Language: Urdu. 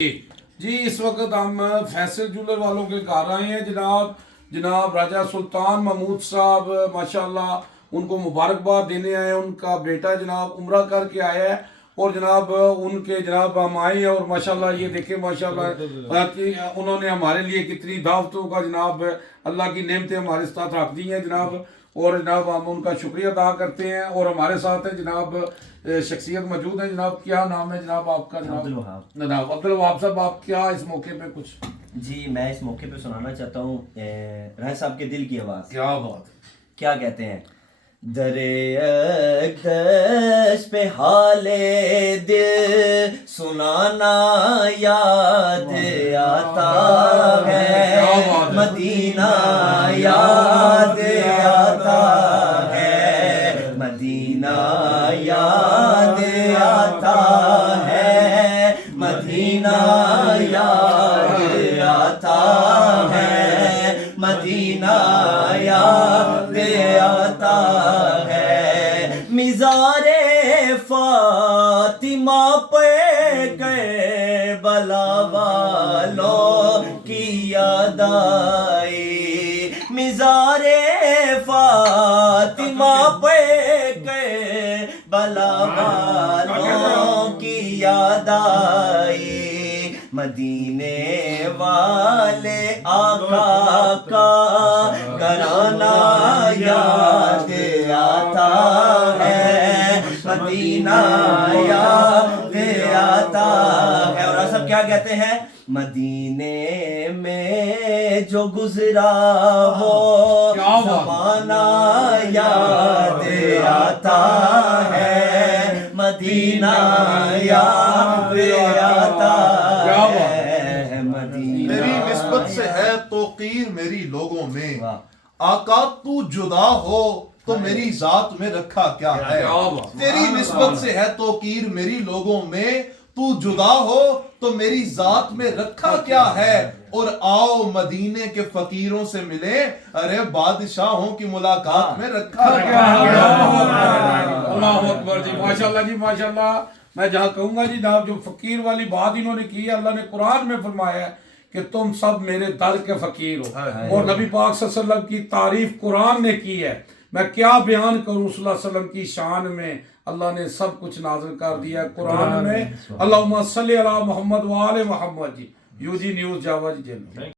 جی اس وقت ہم فیصل جولر والوں کے گھر آئے ہیں جناب راجہ سلطان محمود صاحب ماشاءاللہ ان کو مبارکباد دینے آئے ہیں. ان کا بیٹا جناب عمرہ کر کے آیا ہے اور جناب ان کے جناب ہم آئے ہیں اور ماشاءاللہ یہ دیکھیں ماشاءاللہ انہوں نے ہمارے لیے کتنی دعوتوں کا جناب اللہ کی نعمتیں ہمارے ساتھ رکھ دی ہیں جناب. اور جناب ہم ان کا شکریہ ادا کرتے ہیں. اور ہمارے ساتھ ہیں جناب شخصیت موجود ہیں. جناب کیا نام ہے جناب آپ کا؟ جناب عبدالوہاب صاحب آپ کیا اس موقع پہ کچھ؟ جی میں اس موقع پہ سنانا چاہتا ہوں راہ صاحب کے دل کی آواز. کیا بات ہے. کیا کہتے ہیں؟ در اقدس پہ حال دل سنانا یاد آتا ہے، مدینہ یاد آتا ہے، مدینہ یاد آتا ہے، مدینہ یاد آتا ہے، مدینہ یاد آتا ہے. مزار فاطمہ پہ کربلا والوں کی یاد آئی، مزار فاطمہ پہ کربلا والوں کی یاد آئی. مدینے والے آقا کا گھرانہ یاد آتا ہے، مدینہ یاد آتا ہے. اور آپ سب کیا کہتے ہیں؟ مدینے میں جو گزرا وہ زمانہ یاد آتا ہے، مدینہ یاد آتا ہے، مدینہ. میری نسبت سے ہے توقیر میری لوگوں میں، آقا تو جدا ہو تو میری ذات میں رکھا کیا ہے. تیری نسبت سے ہے توقیر میری لوگوں میں، تو جدا ہو تو میری ذات میں رکھا کیا ہے. اور آؤ مدینے کے فقیروں سے ملے، ارے بادشاہوں کی ملاقات میں رکھا کیا ہے. اللہ اکبر جی ماشاءاللہ جی ماشاءاللہ. میں جہاں کہوں گا جی جناب جو فقیر والی بات انہوں نے کی ہے، اللہ نے قرآن میں فرمایا ہے کہ تم سب میرے در کے فقیر ہو. اور نبی پاک صلی اللہ علیہ وسلم کی تعریف قرآن نے کی ہے. میں کیا بیان کروں صلی اللہ علیہ وسلم کی شان میں. اللہ نے سب کچھ نازل کر دیا ہے قرآن میں. اللہم صلی علی محمد و آل محمد. جی you G news Java G.